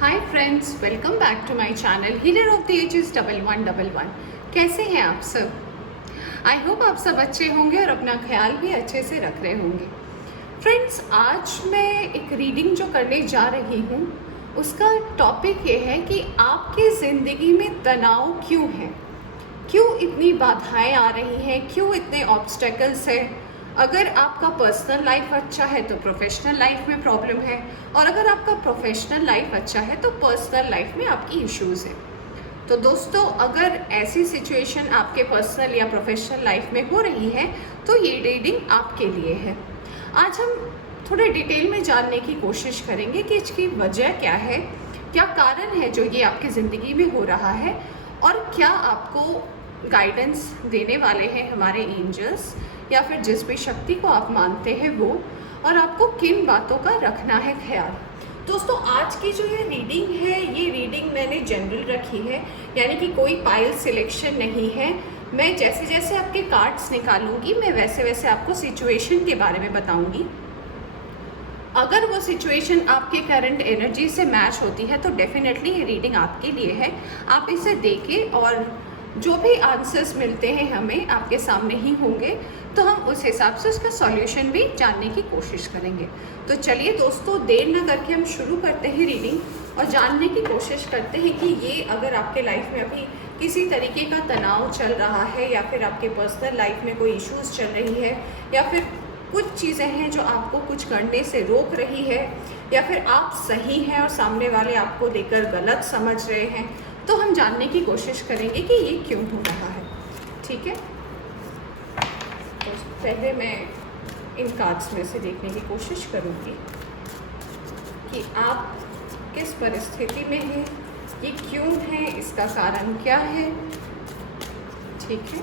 Hi friends, welcome back to my channel healer of the ages 1111। कैसे हैं आप सब? आई होप आप सब अच्छे होंगे और अपना ख्याल भी अच्छे से रख रहे होंगे। फ्रेंड्स, आज मैं एक रीडिंग जो करने जा रही हूँ उसका टॉपिक ये है कि आपकी ज़िंदगी में तनाव क्यों है, क्यों इतनी बाधाएं आ रही हैं, क्यों इतने ऑब्स्टेकल्स हैं। अगर आपका पर्सनल लाइफ अच्छा है तो प्रोफेशनल लाइफ में प्रॉब्लम है, और अगर आपका प्रोफेशनल लाइफ अच्छा है तो पर्सनल लाइफ में आपकी इश्यूज़ हैं। तो दोस्तों, अगर ऐसी सिचुएशन आपके पर्सनल या प्रोफेशनल लाइफ में हो रही है तो ये रीडिंग आपके लिए है। आज हम थोड़े डिटेल में जानने की कोशिश करेंगे कि इसकी वजह क्या है, क्या कारण है जो ये आपकी ज़िंदगी में हो रहा है, और क्या आपको गाइडेंस देने वाले हैं हमारे एंजल्स या फिर जिस भी शक्ति को आप मानते हैं वो, और आपको किन बातों का रखना है ख्याल। दोस्तों, आज की जो ये रीडिंग है, ये रीडिंग मैंने जनरल रखी है, यानी कि कोई पाइल सिलेक्शन नहीं है। मैं जैसे जैसे आपके कार्ड्स निकालूंगी मैं वैसे वैसे आपको सिचुएशन के बारे में बताऊंगी। अगर वो सिचुएशन आपके करंट एनर्जी से मैच होती है तो डेफिनेटली ये रीडिंग आपके लिए है। आप इसे देखें और जो भी आंसर्स मिलते हैं हमें आपके सामने ही होंगे, तो हम उस हिसाब से उसका सॉल्यूशन भी जानने की कोशिश करेंगे। तो चलिए दोस्तों, देर न करके हम शुरू करते हैं रीडिंग और जानने की कोशिश करते हैं कि ये अगर आपके लाइफ में अभी किसी तरीके का तनाव चल रहा है, या फिर आपके पर्सनल लाइफ में कोई इश्यूज़ चल रही है, या फिर कुछ चीज़ें हैं जो आपको कुछ करने से रोक रही है, या फिर आप सही हैं और सामने वाले आपको लेकर गलत समझ रहे हैं, तो हम जानने की कोशिश करेंगे कि ये क्यों हो रहा है। ठीक है, तो पहले मैं इन कार्ड्स में से देखने की कोशिश करूँगी कि आप किस परिस्थिति में हैं, ये क्यों है, इसका कारण क्या है। ठीक है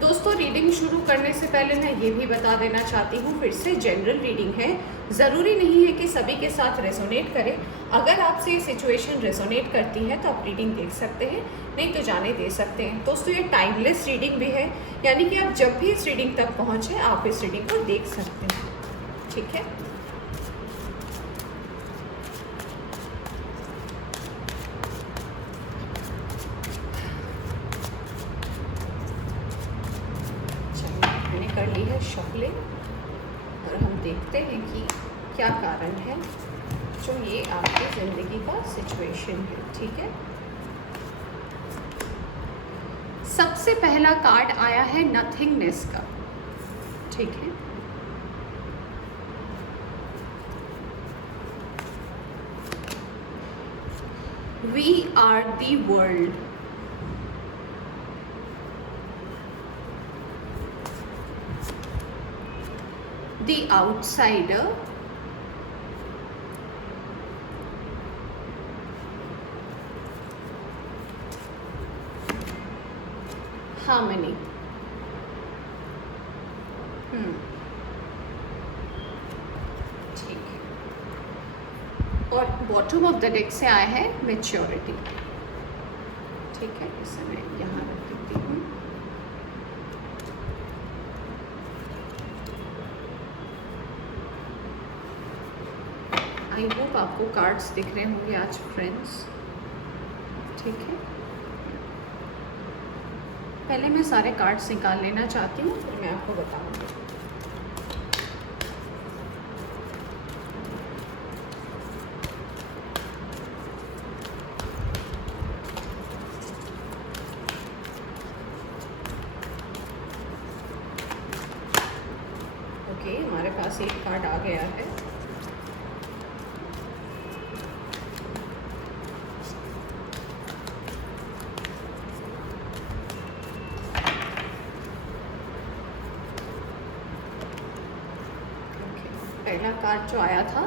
दोस्तों, रीडिंग शुरू करने से पहले मैं ये भी बता देना चाहती हूँ, फिर से जनरल रीडिंग है, ज़रूरी नहीं है कि सभी के साथ रेजोनेट करे। अगर आपसे ये सिचुएशन रेजोनेट करती है तो आप रीडिंग देख सकते हैं, नहीं तो जाने दे सकते हैं। दोस्तों, ये टाइमलेस रीडिंग भी है, यानी कि आप जब भी इस रीडिंग तक पहुँचे आप इस रीडिंग को देख सकते हैं। ठीक है, कर ली है शफलिंग और हम देखते हैं कि क्या कारण है जो ये आपकी ज़िंदगी का सिचुएशन है। ठीक है, सबसे पहला कार्ड आया है नथिंगनेस का। ठीक है, we are the world. The outsider, harmony। ठीक है, और बॉटम ऑफ द डेक से आया है मैच्योरिटी। ठीक है, इसे मैं यहाँ रख देती हूँ। आई होप आपको कार्ड्स दिख रहे होंगे आज फ्रेंड्स। ठीक है, पहले मैं सारे कार्ड्स निकाल लेना चाहती हूँ, फिर मैं आपको बताऊँगी। ओके, हमारे पास एक कार्ड आ गया है। पहला कार्ड जो आया था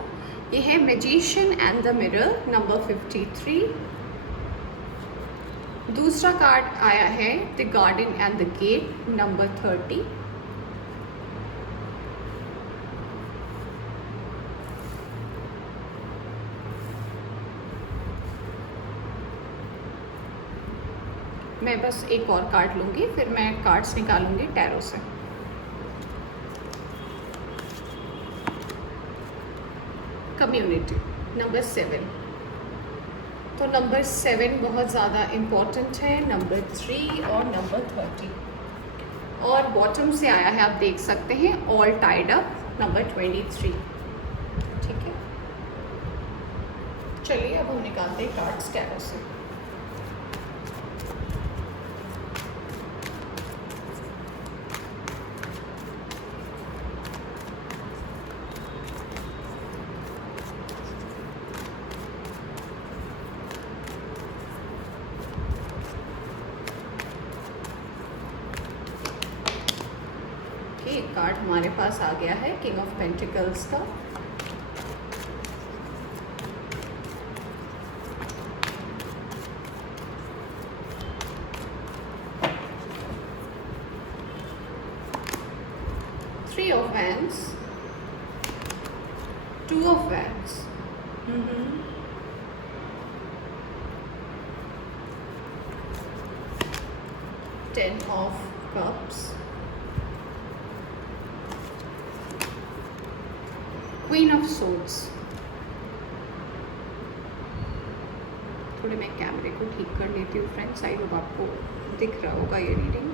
ये है magician and the mirror number 53। दूसरा कार्ड आया है the garden and the gate number 30। मैं बस एक और कार्ड लूँगी, फिर मैं कार्ड्स निकालूंगी टैरो से। Community number 7। तो नंबर 7 बहुत ज़्यादा इम्पॉर्टेंट है, नंबर 3 और नंबर 30। और बॉटम से आया है, आप देख सकते हैं, ऑल टाइड अप, नंबर 23। ठीक है, चलिए अब हम निकालते हैं कार्ड्स टैरो से। एक कार्ड हमारे पास आ गया है, किंग ऑफ पेंटिकल्स का। Three of wands, two of wands, ten of cups, queen of swords. थोड़े मैं कैमरे को ठीक कर लेती हूँ फ्रेंड्स, आई होप आपको दिख रहा होगा ये reading.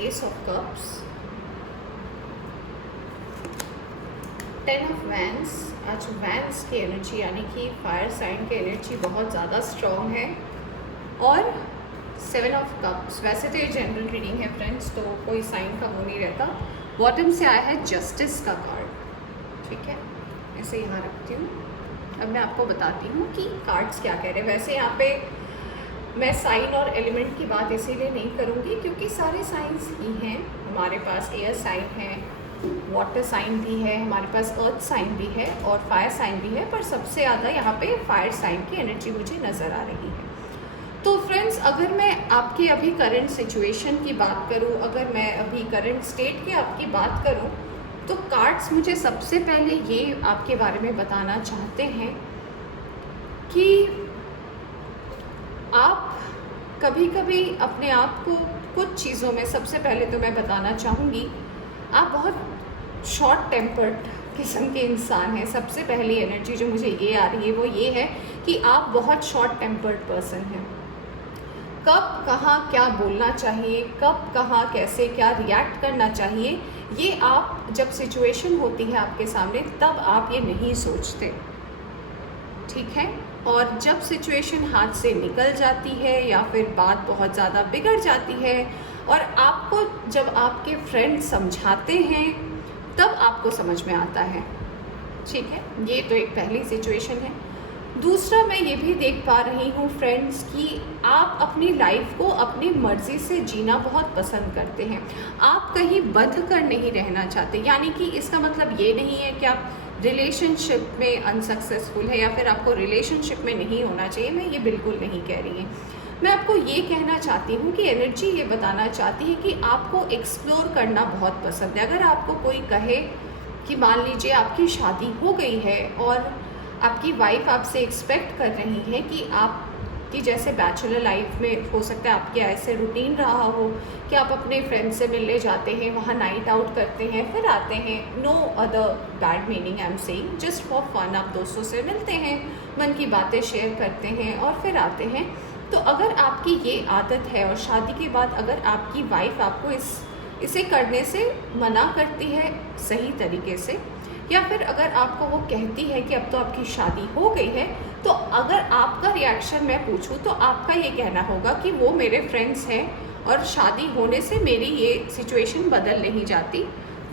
S of cups, ten of wands. आज वैंड्स की एनर्जी यानी कि फायर साइन की एनर्जी बहुत ज़्यादा स्ट्रॉन्ग है। और सेवन ऑफ कप्स, वैसे तो ये जनरल रीडिंग है फ्रेंड्स, तो कोई साइन का वो नहीं रहता। बॉटम से आया है जस्टिस का कार्ड। ठीक है, ऐसे यहाँ रखती हूँ। अब मैं आपको बताती हूँ कि कार्ड्स क्या कह रहे हैं। वैसे यहाँ पे मैं साइन और एलिमेंट की बात इसीलिए नहीं करूँगी क्योंकि सारे साइंस ही हैं हमारे पास। एयर साइन है, वाटर साइन भी है, हमारे पास अर्थ साइन भी है और फायर साइन भी है, पर सबसे ज़्यादा यहाँ पे फायर साइन की एनर्जी मुझे नज़र आ रही है। तो फ्रेंड्स, अगर मैं आपके अभी करंट सिचुएशन की बात करूँ, अगर मैं अभी करंट स्टेट की आपकी बात करूँ, तो कार्ड्स मुझे सबसे पहले ये आपके बारे में बताना चाहते हैं कि आप कभी कभी अपने आप को कुछ चीज़ों में, सबसे पहले तो मैं बताना चाहूँगी, आप बहुत शॉर्ट टेम्पर्ड किस्म के इंसान हैं। सबसे पहली एनर्जी जो मुझे ये आ रही है वो ये है कि आप बहुत शॉर्ट टेम्पर्ड पर्सन हैं। कब कहाँ क्या बोलना चाहिए, कब कहाँ कैसे क्या रिएक्ट करना चाहिए, ये आप जब सिचुएशन होती है आपके सामने तब आप ये नहीं सोचते। ठीक है, और जब सिचुएशन हाथ से निकल जाती है या फिर बात बहुत ज़्यादा बिगड़ जाती है और आपको जब आपके फ्रेंड समझाते हैं तब आपको समझ में आता है। ठीक है, ये तो एक पहली सिचुएशन है। दूसरा, मैं ये भी देख पा रही हूँ फ्रेंड्स कि आप अपनी लाइफ को अपनी मर्ज़ी से जीना बहुत पसंद करते हैं। आप कहीं बंध कर नहीं रहना चाहते, यानी कि इसका मतलब ये नहीं है कि आप रिलेशनशिप में अनसक्सेसफुल है या फिर आपको रिलेशनशिप में नहीं होना चाहिए। मैं ये बिल्कुल नहीं कह रही हूँ। मैं आपको ये कहना चाहती हूँ कि एनर्जी ये बताना चाहती है कि आपको एक्सप्लोर करना बहुत पसंद है। अगर आपको कोई कहे कि मान लीजिए आपकी शादी हो गई है और आपकी वाइफ आपसे एक्सपेक्ट कर रही है कि आप कि जैसे बैचलर लाइफ में हो सकता है आपके ऐसे रूटीन रहा हो कि आप अपने फ्रेंड से मिलने जाते हैं, वहाँ नाइट आउट करते हैं, फिर आते हैं। No other bad meaning, I am saying, just for fun. आप दोस्तों से मिलते हैं, मन की बातें शेयर करते हैं और फिर आते हैं। तो अगर आपकी ये आदत है और शादी के बाद अगर आपकी वाइफ आपको इसे करने से मना करती है सही तरीके से, या फिर अगर आपको वो कहती है कि अब तो आपकी शादी हो गई है, तो अगर आपका रिएक्शन मैं पूछूं तो आपका ये कहना होगा कि वो मेरे फ्रेंड्स हैं और शादी होने से मेरी ये सिचुएशन बदल नहीं जाती,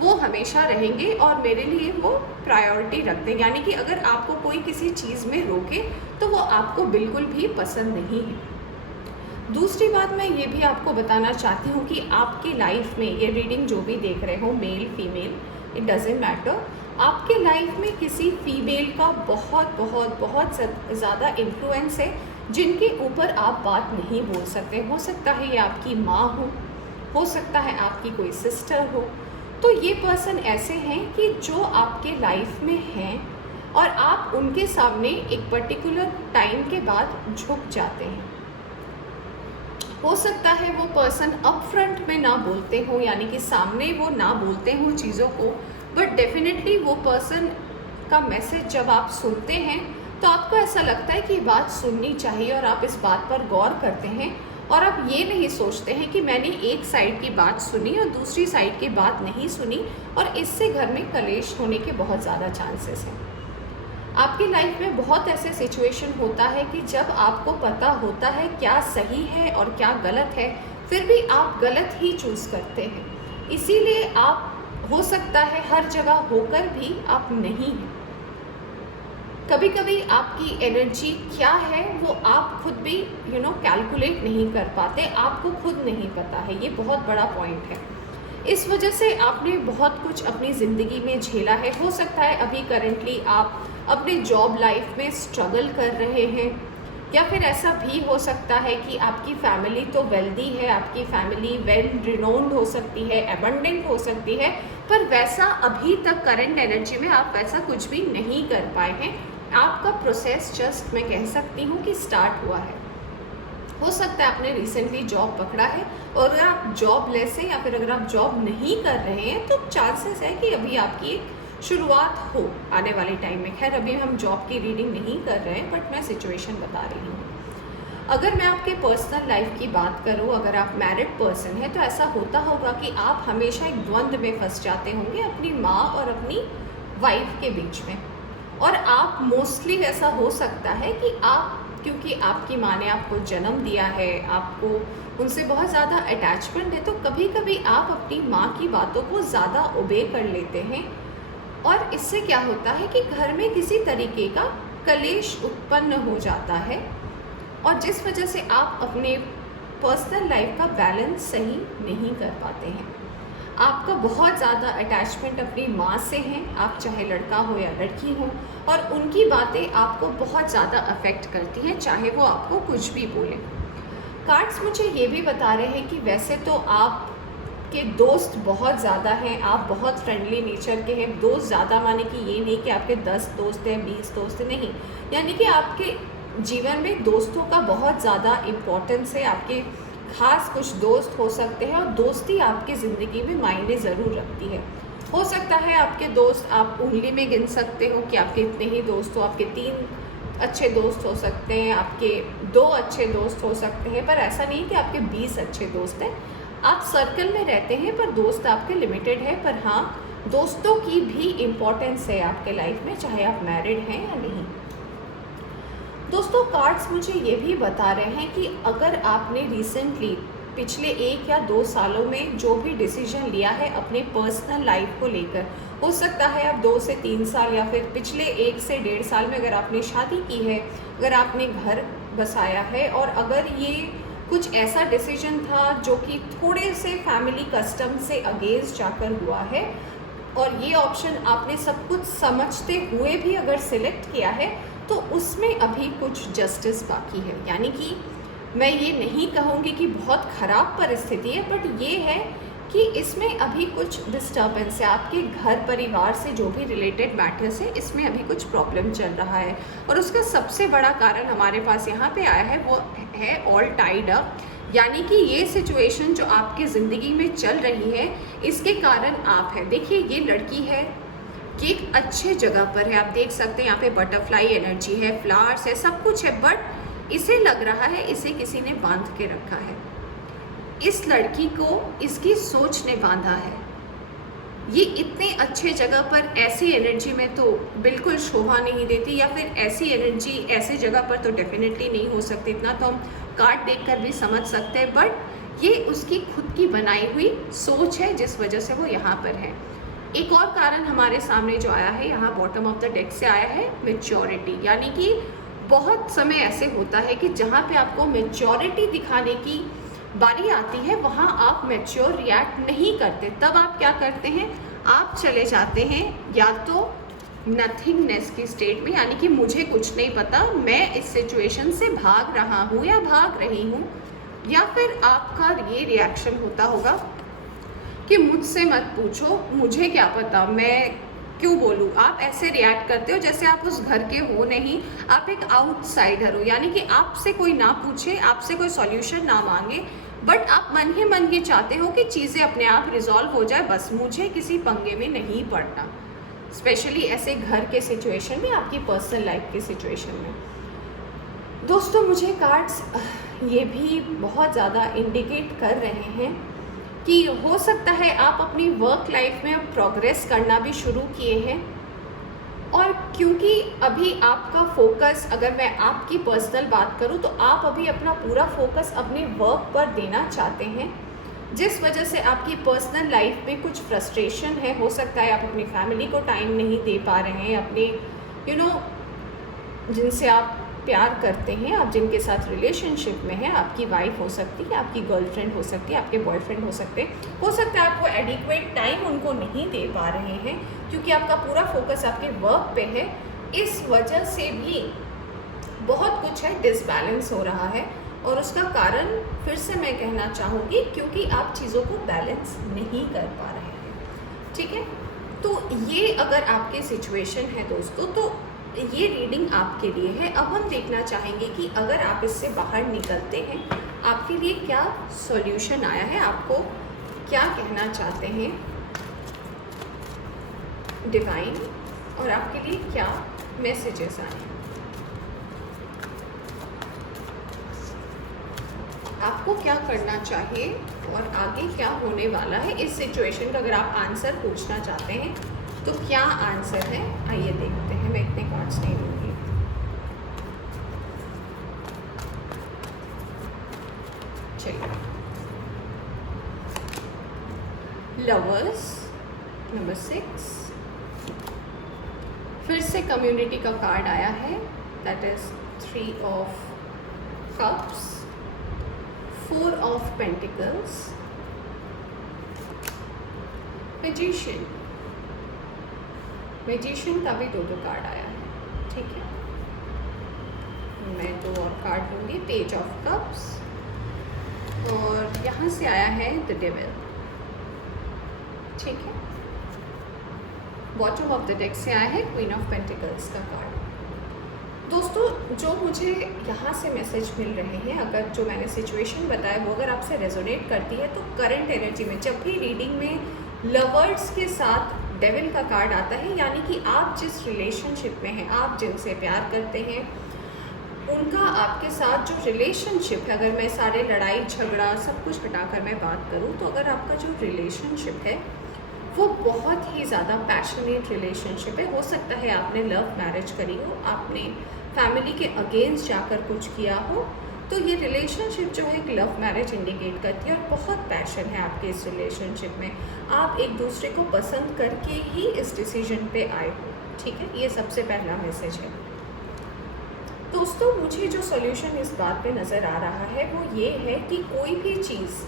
वो हमेशा रहेंगे और मेरे लिए वो प्रायोरिटी रखते हैं। यानी कि अगर आपको कोई किसी चीज़ में रोके तो वो आपको बिल्कुल भी पसंद नहीं है। दूसरी बात मैं ये भी आपको बताना चाहती हूँ कि आपकी लाइफ में ये रीडिंग जो भी देख रहे हो, male female it doesn't matter, आपके लाइफ में किसी फीमेल का बहुत बहुत बहुत ज़्यादा इन्फ्लुएंस है जिनके ऊपर आप बात नहीं बोल सकते। हो सकता है ये आपकी माँ हो सकता है आपकी कोई सिस्टर हो। तो ये पर्सन ऐसे हैं कि जो आपके लाइफ में हैं और आप उनके सामने एक पर्टिकुलर टाइम के बाद झुक जाते हैं। हो सकता है वो पर्सन अप फ्रंट में ना बोलते हो, यानी कि सामने वो ना बोलते हो चीज़ों को, बट डेफिनेटली वो पर्सन का मैसेज जब आप सुनते हैं तो आपको ऐसा लगता है कि ये बात सुननी चाहिए और आप इस बात पर गौर करते हैं और आप ये नहीं सोचते हैं कि मैंने एक साइड की बात सुनी और दूसरी साइड की बात नहीं सुनी और इससे घर में कलेश होने के बहुत ज़्यादा चांसेस हैं। आपकी लाइफ में बहुत ऐसे सिचुएशन होता है कि जब आपको पता होता है क्या सही है और क्या गलत है, फिर भी आप गलत ही चूज़ करते हैं। इसीलिए आप, हो सकता है हर जगह होकर भी आप नहीं हैं। कभी कभी आपकी एनर्जी क्या है वो आप खुद भी कैलकुलेट नहीं कर पाते, आपको खुद नहीं पता है। ये बहुत बड़ा पॉइंट है। इस वजह से आपने बहुत कुछ अपनी ज़िंदगी में झेला है। हो सकता है अभी करंटली आप अपने जॉब लाइफ में स्ट्रगल कर रहे हैं, या फिर ऐसा भी हो सकता है कि आपकी फैमिली तो वेल्दी है, आपकी फैमिली वेल रिनोन्ड हो सकती है, एबंडेंट हो सकती है, पर वैसा अभी तक करंट एनर्जी में आप वैसा कुछ भी नहीं कर पाए हैं। आपका प्रोसेस जस्ट, मैं कह सकती हूँ कि स्टार्ट हुआ है। हो सकता है आपने रिसेंटली जॉब पकड़ा है और अगर आप जॉब लेस हैं या फिर अगर आप जॉब नहीं कर रहे हैं तो चांसेस है कि अभी आपकी एक शुरुआत हो आने वाले टाइम में। खैर अभी हम जॉब की रीडिंग नहीं कर रहे हैं, बट मैं सिचुएशन बता रही हूँ। अगर मैं आपके पर्सनल लाइफ की बात करूँ, अगर आप मैरिड पर्सन हैं तो ऐसा होता होगा कि आप हमेशा एक द्वंद्व में फंस जाते होंगे अपनी माँ और अपनी वाइफ के बीच में। और आप मोस्टली ऐसा हो सकता है कि आप, क्योंकि आपकी माँ ने आपको जन्म दिया है, आपको उनसे बहुत ज़्यादा अटैचमेंट है, तो कभी कभी आप अपनी माँ की बातों को ज़्यादा ओबे कर लेते हैं और इससे क्या होता है कि घर में किसी तरीके का कलेश उत्पन्न हो जाता है और जिस वजह से आप अपने पर्सनल लाइफ का बैलेंस सही नहीं कर पाते हैं। आपका बहुत ज़्यादा अटैचमेंट अपनी माँ से है, आप चाहे लड़का हो या लड़की हो, और उनकी बातें आपको बहुत ज़्यादा अफेक्ट करती हैं, चाहे वो आपको कुछ भी बोले। कार्ड्स मुझे ये भी बता रहे हैं कि वैसे तो आपके दोस्त बहुत ज़्यादा हैं, आप बहुत फ्रेंडली नेचर के हैं। दोस्त ज़्यादा माने कि ये नहीं कि आपके 10 दोस्त हैं, 20 दोस्त हैं, नहीं, यानी कि आपके जीवन में दोस्तों का बहुत ज़्यादा इम्पोर्टेंस है। आपके खास कुछ दोस्त हो सकते हैं और दोस्ती आपकी ज़िंदगी में मायने ज़रूर रखती है। हो सकता है आपके दोस्त आप उंगली में गिन सकते हो कि आपके इतने ही दोस्त हो, आपके 3 अच्छे दोस्त हो सकते हैं, आपके 2 अच्छे दोस्त हो सकते हैं, पर ऐसा नहीं कि आपके 20 अच्छे दोस्त हैं। आप सर्कल में रहते हैं पर दोस्त आपके लिमिटेड है, पर हाँ, दोस्तों की भी इम्पोर्टेंस है आपके लाइफ में, चाहे आप मैरिड हैं या नहीं। दोस्तों कार्ड्स मुझे ये भी बता रहे हैं कि अगर आपने रिसेंटली पिछले 1 या 2 सालों में जो भी डिसीजन लिया है अपने पर्सनल लाइफ को लेकर, हो सकता है अब 2 से 3 साल या फिर पिछले 1 से 1.5 साल में अगर आपने शादी की है, अगर आपने घर बसाया है, और अगर ये कुछ ऐसा डिसीजन था जो कि थोड़े से फैमिली कस्टम से अगेंस्ट जाकर हुआ है और ये ऑप्शन आपने सब कुछ समझते हुए भी अगर सिलेक्ट किया है, तो उसमें अभी कुछ जस्टिस बाकी है। यानी कि मैं ये नहीं कहूँगी कि बहुत ख़राब परिस्थिति है, बट ये है कि इसमें अभी कुछ डिस्टर्बेंस है। आपके घर परिवार से जो भी रिलेटेड मैटर्स है, इसमें अभी कुछ प्रॉब्लम चल रहा है और उसका सबसे बड़ा कारण हमारे पास यहाँ पे आया है, वो है ऑल टाइड अप। यानी कि ये सिचुएशन जो आपकी ज़िंदगी में चल रही है, इसके कारण आप हैं। देखिए ये लड़की है कि एक अच्छे जगह पर है, आप देख सकते हैं यहाँ पे बटरफ्लाई एनर्जी है, फ्लावर्स है, सब कुछ है, बट इसे लग रहा है इसे किसी ने बांध के रखा है। इस लड़की को इसकी सोच ने बांधा है। ये इतने अच्छे जगह पर ऐसी एनर्जी में तो बिल्कुल शोभा नहीं देती, या फिर ऐसी एनर्जी ऐसी जगह पर तो डेफिनेटली नहीं हो सकती। इतना तो हम कार्ड देखकर भी समझ सकते हैं, बट ये उसकी खुद की बनाई हुई सोच है जिस वजह से वो यहाँ पर है। एक और कारण हमारे सामने जो आया है, यहाँ बॉटम ऑफ द डेक से आया है मैच्योरिटी। यानी कि बहुत समय ऐसे होता है कि जहाँ पे आपको मैच्योरिटी दिखाने की बारी आती है, वहाँ आप मैच्योर रिएक्ट नहीं करते। तब आप क्या करते हैं, आप चले जाते हैं या तो नथिंगनेस की स्टेट में, यानी कि मुझे कुछ नहीं पता, मैं इस सिचुएशन से भाग रहा हूँ या भाग रही हूँ, या फिर आपका ये रिएक्शन होता होगा कि मुझसे मत पूछो, मुझे क्या पता, मैं क्यों बोलूँ, आप ऐसे रिएक्ट करते हो जैसे आप उस घर के हो नहीं, आप एक आउटसाइडर हो। यानी कि आपसे कोई ना पूछे, आपसे कोई सॉल्यूशन ना मांगे, बट आप मन ही चाहते हो कि चीज़ें अपने आप रिजॉल्व हो जाए, बस मुझे किसी पंगे में नहीं पड़ना। स्पेशली ऐसे घर के सिचुएशन में, आपकी पर्सनल लाइफ के सिचुएशन में। दोस्तों, मुझे कार्ड्स ये भी बहुत ज़्यादा इंडिकेट कर रहे हैं कि हो सकता है आप अपनी वर्क लाइफ में प्रोग्रेस करना भी शुरू किए हैं, और क्योंकि अभी आपका फोकस, अगर मैं आपकी पर्सनल बात करूं तो आप अभी अपना पूरा फोकस अपने वर्क पर देना चाहते हैं, जिस वजह से आपकी पर्सनल लाइफ में कुछ फ्रस्ट्रेशन है। हो सकता है आप अपनी फैमिली को टाइम नहीं दे पा रहे हैं, अपने जिनसे आप प्यार करते हैं, आप जिनके साथ रिलेशनशिप में हैं, आपकी वाइफ हो सकती है, आपकी गर्लफ्रेंड हो सकती है, आपके बॉयफ्रेंड हो सकते हैं। हो सकता है आपको एडिक्वेट टाइम उनको नहीं दे पा रहे हैं, क्योंकि आपका पूरा फोकस आपके वर्क पे है। इस वजह से भी बहुत कुछ है, डिसबैलेंस हो रहा है, और उसका कारण फिर से मैं कहना चाहूँगी, क्योंकि आप चीज़ों को बैलेंस नहीं कर पा रहे हैं। ठीक है, तो ये अगर आपके सिचुएशन है दोस्तों, तो ये रीडिंग आपके लिए है। अब हम देखना चाहेंगे कि अगर आप इससे बाहर निकलते हैं, आपके लिए क्या सॉल्यूशन आया है, आपको क्या कहना चाहते हैं डिवाइन, और आपके लिए क्या मैसेजेस आए हैं। आपको क्या करना चाहिए और आगे क्या होने वाला है इस सिचुएशन का, अगर आप आंसर पूछना चाहते हैं तो क्या आंसर है, आइए देखते हैं। मैं इतने कार्ड्स नहीं लूँगी। चलिए, लवर्स नंबर 6, फिर से कम्युनिटी का कार्ड आया है, that is 3 of cups, 4 of pentacles, magician का भी 2 कार्ड आया है। ठीक है, मैं 2 और कार्ड लूँगी, पेज ऑफ कप्स, और यहाँ से आया है द डेविल। ठीक है, बॉटम ऑफ द डेक से आया है क्वीन ऑफ पेंटिकल्स का कार्ड। दोस्तों, जो मुझे यहाँ से मैसेज मिल रहे हैं, अगर जो मैंने सिचुएशन बताया वो अगर आपसे रेजोनेट करती है, तो करंट एनर्जी में जब भी रीडिंग में लवर्स के साथ डेविल का कार्ड आता है, यानी कि आप जिस रिलेशनशिप में हैं, आप जिनसे प्यार करते हैं, उनका आपके साथ जो रिलेशनशिप है, अगर मैं सारे लड़ाई झगड़ा सब कुछ हटाकर मैं बात करूं, तो अगर आपका जो रिलेशनशिप है वो बहुत ही ज़्यादा पैशनेट रिलेशनशिप है। हो सकता है आपने लव मैरिज करी हो, आपने फैमिली के अगेंस्ट जाकर कुछ किया हो, तो ये रिलेशनशिप जो है एक लव मैरिज इंडिकेट करती है, और बहुत पैशन है आपके इस रिलेशनशिप में। आप एक दूसरे को पसंद करके ही इस डिसीजन पे आए हो। ठीक है, ये सबसे पहला मैसेज है। दोस्तों, मुझे जो सॉल्यूशन इस बात पे नज़र आ रहा है वो ये है कि कोई भी चीज़,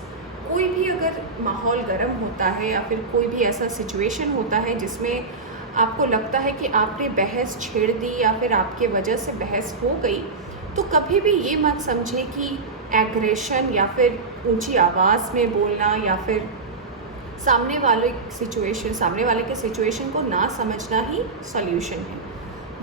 कोई भी अगर माहौल गर्म होता है, या फिर कोई भी ऐसा सिचुएशन होता है जिसमें आपको लगता है कि आपने बहस छेड़ दी या फिर आपके वजह से बहस हो गई, तो कभी भी ये मत समझे कि एग्रेशन या फिर ऊंची आवाज़ में बोलना या फिर सामने वाले के सिचुएशन को ना समझना ही सॉल्यूशन है।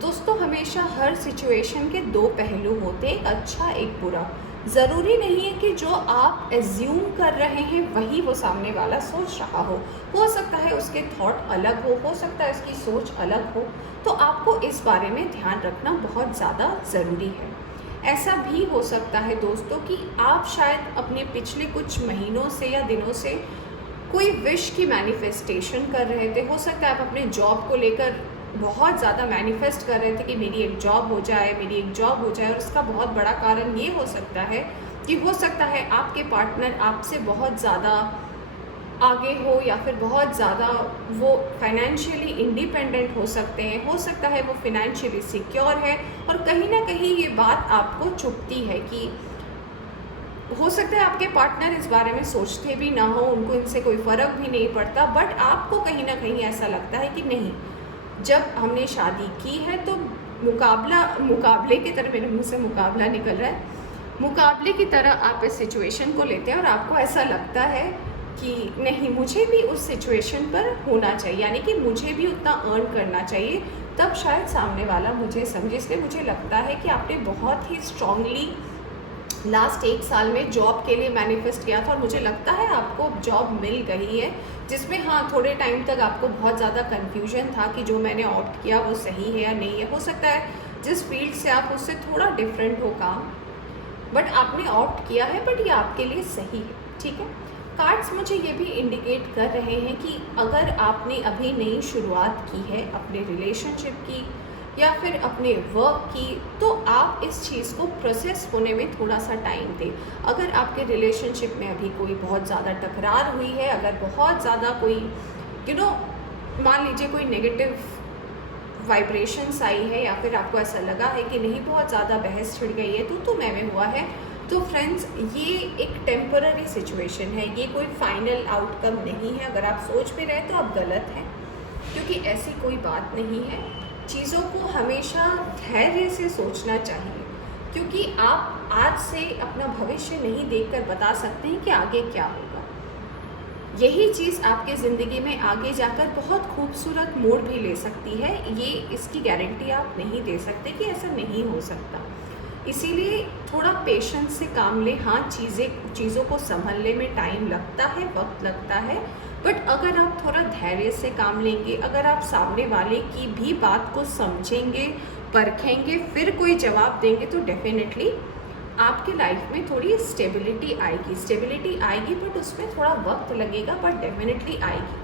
दोस्तों, हमेशा हर सिचुएशन के 2 पहलू होते हैं, एक अच्छा एक बुरा। ज़रूरी नहीं है कि जो आप एज्यूम कर रहे हैं वही वो सामने वाला सोच रहा हो सकता है उसके थॉट अलग हो सकता है उसकी सोच अलग हो, तो आपको इस बारे में ध्यान रखना बहुत ज़्यादा ज़रूरी है। ऐसा भी हो सकता है दोस्तों कि आप शायद अपने पिछले कुछ महीनों से या दिनों से कोई विश की मैनिफेस्टेशन कर रहे थे। हो सकता है आप अपने जॉब को लेकर बहुत ज़्यादा मैनिफेस्ट कर रहे थे कि मेरी एक जॉब हो जाए, और उसका बहुत बड़ा कारण ये हो सकता है कि हो सकता है आपके पार्टनर आपसे बहुत ज़्यादा आगे हो, या फिर बहुत ज़्यादा वो फाइनेंशियली इंडिपेंडेंट हो सकते हैं। हो सकता है वो फाइनेंशियली सिक्योर है, और कहीं ना कहीं ये बात आपको चुभती है कि हो सकता है आपके पार्टनर इस बारे में सोचते भी ना हो, उनको इनसे कोई फ़र्क भी नहीं पड़ता, बट आपको कहीं ना कहीं ऐसा लगता है कि नहीं, जब हमने शादी की है तो मुकाबले की तरह, मेरे मुंह से मुकाबला निकल रहा है, मुकाबले की तरह आप इस सिचुएशन को लेते हैं, और आपको ऐसा लगता है कि नहीं, मुझे भी उस सिचुएशन पर होना चाहिए, यानी कि मुझे भी उतना अर्न करना चाहिए, तब शायद सामने वाला मुझे समझे। इसलिए मुझे लगता है कि आपने बहुत ही स्ट्रांगली लास्ट 1 साल में जॉब के लिए मैनिफेस्ट किया था, और मुझे लगता है आपको जॉब मिल गई है, जिसमें हाँ थोड़े टाइम तक आपको बहुत ज़्यादा कन्फ्यूजन था कि जो मैंने ऑप्ट किया वो सही है या नहीं है। हो सकता है जिस फील्ड से आप उससे थोड़ा डिफरेंट हो काम, बट आपने ऑप्ट किया है, बट ये आपके लिए सही है, ठीक है। कार्ड्स मुझे ये भी इंडिकेट कर रहे हैं कि अगर आपने अभी नई शुरुआत की है अपने रिलेशनशिप की या फिर अपने वर्क की, तो आप इस चीज़ को प्रोसेस होने में थोड़ा सा टाइम दें। अगर आपके रिलेशनशिप में अभी कोई बहुत ज़्यादा टकरार हुई है, अगर बहुत ज़्यादा कोई मान लीजिए कोई नेगेटिव वाइब्रेशंस आई है, या फिर आपको ऐसा लगा है कि नहीं बहुत ज़्यादा बहस छिड़ गई है, तो मैं में हुआ है, तो फ्रेंड्स ये एक टेम्पररी सिचुएशन है, ये कोई फाइनल आउटकम नहीं है। अगर आप सोच भी रहे तो आप गलत हैं, क्योंकि ऐसी कोई बात नहीं है। चीज़ों को हमेशा धैर्य से सोचना चाहिए, क्योंकि आप आज से अपना भविष्य नहीं देखकर बता सकते हैं कि आगे क्या होगा। यही चीज़ आपके ज़िंदगी में आगे जाकर बहुत खूबसूरत मोड़ भी ले सकती है, ये इसकी गारंटी आप नहीं दे सकते कि ऐसा नहीं हो सकता। इसीलिए थोड़ा पेशेंस से काम लें। हाँ, चीज़ों को संभलने में टाइम लगता है, वक्त लगता है, बट अगर आप थोड़ा धैर्य से काम लेंगे, अगर आप सामने वाले की भी बात को समझेंगे, परखेंगे, फिर कोई जवाब देंगे, तो डेफिनेटली आपके लाइफ में थोड़ी स्टेबिलिटी आएगी, बट उसमें थोड़ा वक्त लगेगा, बट डेफिनेटली आएगी।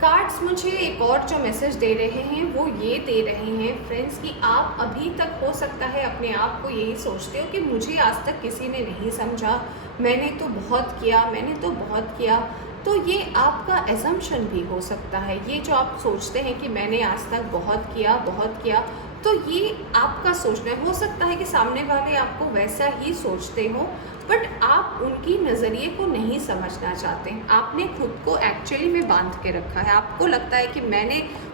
कार्ड्स मुझे एक और जो मैसेज दे रहे हैं वो ये दे रहे हैं फ्रेंड्स कि आप अभी तक हो सकता है अपने आप को यही सोचते हो कि मुझे आज तक किसी ने नहीं समझा, मैंने तो बहुत किया। तो ये आपका एजम्पशन भी हो सकता है। ये जो आप सोचते हैं कि मैंने आज तक बहुत किया, तो ये आपका सोचना है। हो सकता है कि सामने वाले आपको वैसा ही सोचते हो, बट आप उनकी नज़रिए को नहीं समझना चाहते। आपने खुद को एक्चुअली में बांध के रखा है। आपको लगता है कि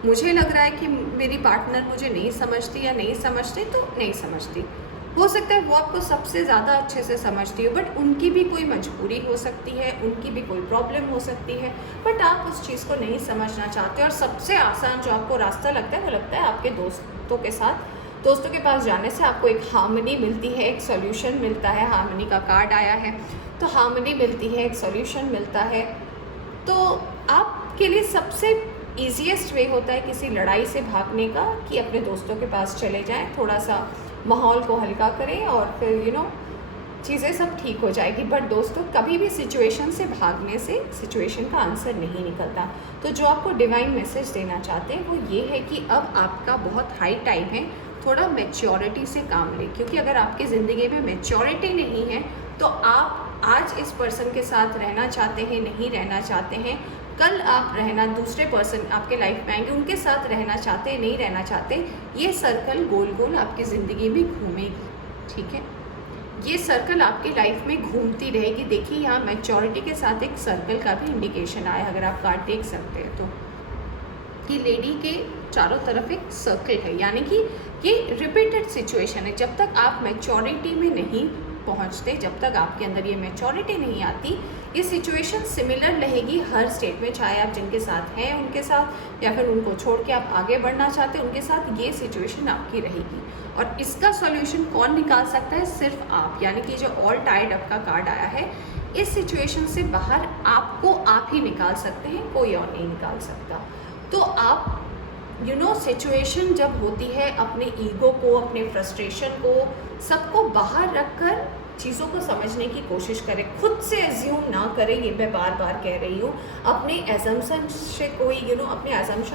मुझे लग रहा है कि मेरी पार्टनर मुझे नहीं समझती या नहीं समझती, तो नहीं समझती। हो सकता है वो आपको सबसे ज़्यादा अच्छे से समझती हो, बट उनकी भी कोई मजबूरी हो सकती है, उनकी भी कोई प्रॉब्लम हो सकती है, बट आप उस चीज़ को नहीं समझना चाहते। और सबसे आसान जो आपको रास्ता लगता है वो लगता है आपके दोस्तों के पास जाने से आपको एक हार्मनी मिलती है, एक सॉल्यूशन मिलता है। हार्मनी का कार्ड आया है, तो हार्मनी मिलती है, एक सॉल्यूशन मिलता है। तो आपके लिए सबसे ईजीएस्ट वे होता है किसी लड़ाई से भागने का कि अपने दोस्तों के पास चले जाएं, थोड़ा सा माहौल को हल्का करें, और फिर चीज़ें सब ठीक हो जाएगी। बट दोस्तों, कभी भी सिचुएशन से भागने से सिचुएशन का आंसर नहीं निकलता। तो जो आपको डिवाइन मैसेज देना चाहते हैं वो ये है कि अब आपका बहुत हाई टाइम है, थोड़ा मैच्योरिटी से काम लें। क्योंकि अगर आपकी ज़िंदगी में मैच्योरिटी नहीं है, तो आप आज इस पर्सन के साथ रहना चाहते हैं, नहीं रहना चाहते हैं, कल आप दूसरे पर्सन आपके लाइफ में आएंगे, उनके साथ रहना चाहते हैं, नहीं रहना चाहते, ये सर्कल गोल गोल आपकी ज़िंदगी में घूमेगी, ठीक है। ये सर्कल आपकी लाइफ में घूमती रहेगी। देखिए यहाँ मैच्योरिटी के साथ एक सर्कल का भी इंडिकेशन आया, अगर आप कार्ड देख सकते हैं तो, कि लेडी के चारों तरफ एक सर्कल है, यानी कि ये रिपीटेड सिचुएशन है। जब तक आप मैच्योरिटी में नहीं पहुंचते, जब तक आपके अंदर ये मैच्योरिटी नहीं आती, ये सिचुएशन सिमिलर रहेगी हर स्टेट में, चाहे आप जिनके साथ हैं उनके साथ, या फिर उनको छोड़ के आप आगे बढ़ना चाहते हैं उनके साथ, ये सिचुएशन आपकी रहेगी। और इसका सॉल्यूशन कौन निकाल सकता है? सिर्फ आप। यानी कि जो ऑल टाइड अप का कार्ड आया है, इस सिचुएशन से बाहर आप ही निकाल सकते हैं, कोई और नहीं निकाल सकता। तो आप सिचुएशन जब होती है, अपने ईगो को, अपने फ्रस्ट्रेशन को, सबको बाहर रखकर चीज़ों को समझने की कोशिश करें। खुद से एज्यूम ना करें, ये मैं बार बार कह रही हूँ। अपने एजम्पशन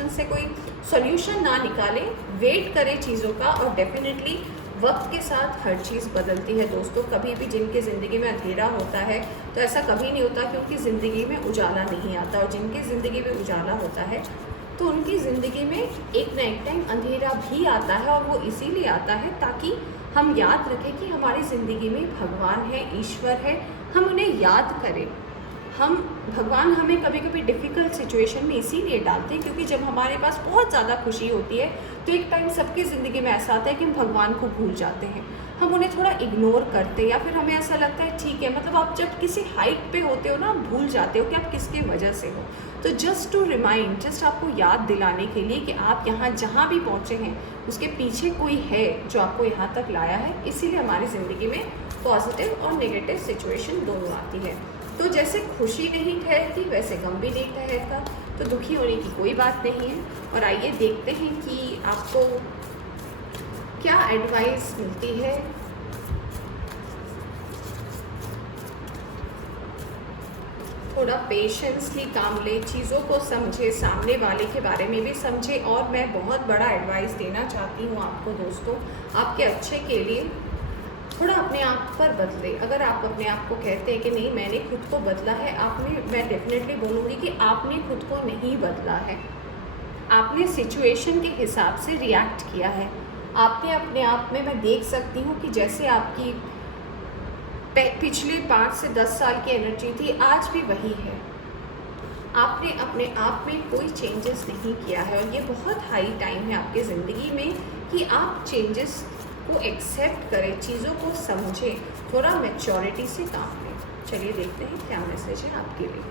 से कोई सॉल्यूशन ना निकालें, वेट करें चीज़ों का, और डेफिनेटली वक्त के साथ हर चीज़ बदलती है दोस्तों। कभी भी जिनकी ज़िंदगी में अंधेरा होता है, तो ऐसा कभी नहीं होता क्योंकि ज़िंदगी में उजाला नहीं आता, और जिनकी ज़िंदगी में उजाला होता है तो उनकी ज़िंदगी में एक ना एक टाइम अंधेरा भी आता है। और वो इसीलिए आता है ताकि हम याद रखें कि हमारी ज़िंदगी में भगवान है, ईश्वर है, हम उन्हें याद करें। हम भगवान हमें कभी कभी डिफ़िकल्ट सिचुएशन में इसीलिए डालते हैं क्योंकि जब हमारे पास बहुत ज़्यादा खुशी होती है तो एक टाइम सबकी ज़िंदगी में ऐसा आता है कि हम भगवान को भूल जाते हैं, हम उन्हें थोड़ा इग्नोर करते हैं, या फिर हमें ऐसा लगता है ठीक है, मतलब आप जब किसी हाइट पे होते हो ना, आप भूल जाते हो कि आप किसके वजह से हो। तो जस्ट टू रिमाइंड, जस्ट आपको याद दिलाने के लिए कि आप यहाँ जहाँ भी पहुँचे हैं उसके पीछे कोई है जो आपको यहाँ तक लाया है। इसीलिए हमारी ज़िंदगी में पॉजिटिव और नेगेटिव सिचुएशन दोनों आती है। तो जैसे खुशी नहीं ठहरती वैसे गम भी नहीं ठहरता, तो दुखी होने की कोई बात नहीं है। और आइए देखते हैं कि आपको क्या एडवाइस मिलती है। थोड़ा पेशेंसली काम ले, चीज़ों को समझे, सामने वाले के बारे में भी समझे। और मैं बहुत बड़ा एडवाइस देना चाहती हूँ आपको दोस्तों, आपके अच्छे के लिए थोड़ा अपने आप पर बदले। अगर आप अपने आप को कहते हैं कि नहीं मैंने खुद को बदला है, मैं डेफिनेटली बोलूँगी कि आपने खुद को नहीं बदला है, आपने सिचुएशन के हिसाब से रिएक्ट किया है। आपने अपने आप में, मैं देख सकती हूँ कि जैसे आपकी पिछले 5 से 10 साल की एनर्जी थी, आज भी वही है। आपने अपने आप में कोई चेंजेस नहीं किया है और ये बहुत हाई टाइम है आपके ज़िंदगी में कि आप चेंजेस को एक्सेप्ट करें, चीज़ों को समझें, थोड़ा मैच्योरिटी से काम लें। चलिए देखते हैं क्या मैसेज है आपके लिए।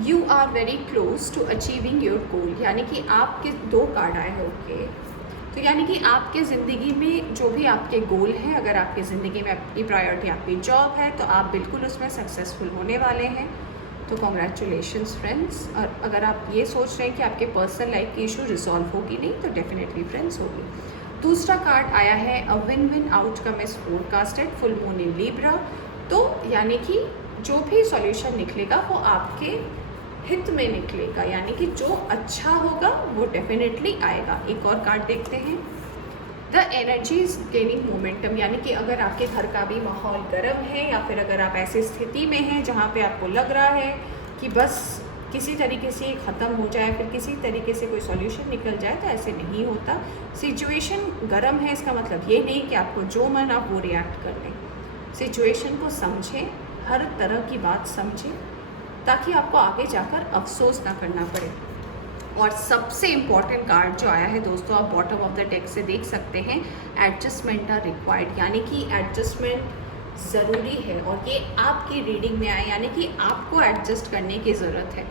You are very close to achieving your goal, यानी कि आपके 2 कार्ड आए हैं। ओके, तो यानी कि आपके ज़िंदगी में जो भी आपके गोल हैं, अगर आपकी ज़िंदगी में आपकी प्रायोरिटी आपकी जॉब है तो आप बिल्कुल उसमें सक्सेसफुल होने वाले हैं। तो कॉन्ग्रेचुलेशंस फ्रेंड्स। और अगर आप ये सोच रहे हैं कि आपके पर्सनल लाइफ की इशू रिजॉल्व होगी नहीं, तो डेफिनेटली फ्रेंड्स होगी। दूसरा कार्ड आया है a win win outcome is forecasted, full moon in Libra. तो यानी कि जो भी सॉल्यूशन निकलेगा वो आपके हित में निकलेगा, यानी कि जो अच्छा होगा वो डेफिनेटली आएगा। एक और कार्ड देखते हैं, the energy is gaining momentum, यानी कि अगर आपके घर का भी माहौल गर्म है या फिर अगर आप ऐसी स्थिति में हैं जहाँ पे आपको लग रहा है कि बस किसी तरीके से ख़त्म हो जाए, फिर किसी तरीके से कोई सॉल्यूशन निकल जाए, तो ऐसे नहीं होता। सिचुएशन गर्म है इसका मतलब ये नहीं कि आपको जो मन आप वो रिएक्ट कर लें। सिचुएशन को समझें, हर तरह की बात समझें, ताकि आपको आगे जाकर अफसोस ना करना पड़े। और सबसे इम्पॉर्टेंट कार्ड जो आया है दोस्तों, आप बॉटम ऑफ द टेक्स्ट से देख सकते हैं, एडजस्टमेंट आर रिक्वायर्ड, यानी कि एडजस्टमेंट ज़रूरी है। और ये आपकी रीडिंग में आए, यानी कि आपको एडजस्ट करने की ज़रूरत है।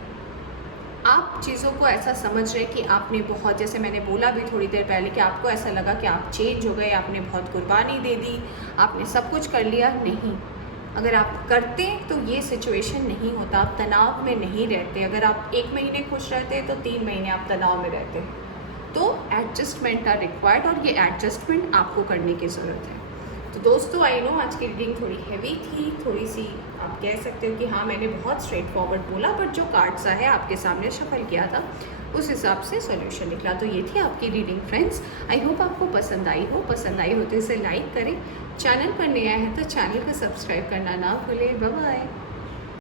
आप चीज़ों को ऐसा समझ रहे कि आपने बहुत, जैसे मैंने बोला भी थोड़ी देर पहले कि आपको ऐसा लगा कि आप चेंज हो गए, आपने बहुत कुर्बानी दे दी, आपने सब कुछ कर लिया। नहीं, अगर आप करते तो ये सिचुएशन नहीं होता, आप तनाव में नहीं रहते। अगर आप 1 महीने खुश रहते तो 3 महीने आप तनाव में रहते। तो एडजस्टमेंट आर रिक्वायर्ड और ये एडजस्टमेंट आपको करने की ज़रूरत है। तो दोस्तों आई नो आज की रीडिंग थोड़ी हैवी थी, थोड़ी सी आप कह सकते हो कि हाँ मैंने बहुत स्ट्रेट फॉरवर्ड बोला, बट जो कार्ड्स है आपके सामने शफल किया था उस हिसाब से सॉल्यूशन निकला। तो ये थी आपकी रीडिंग फ्रेंड्स। आई होप आपको पसंद आई हो। पसंद आई हो तो इसे लाइक करें, चैनल पर नया है तो चैनल को सब्सक्राइब करना ना भूलें। Bye bye.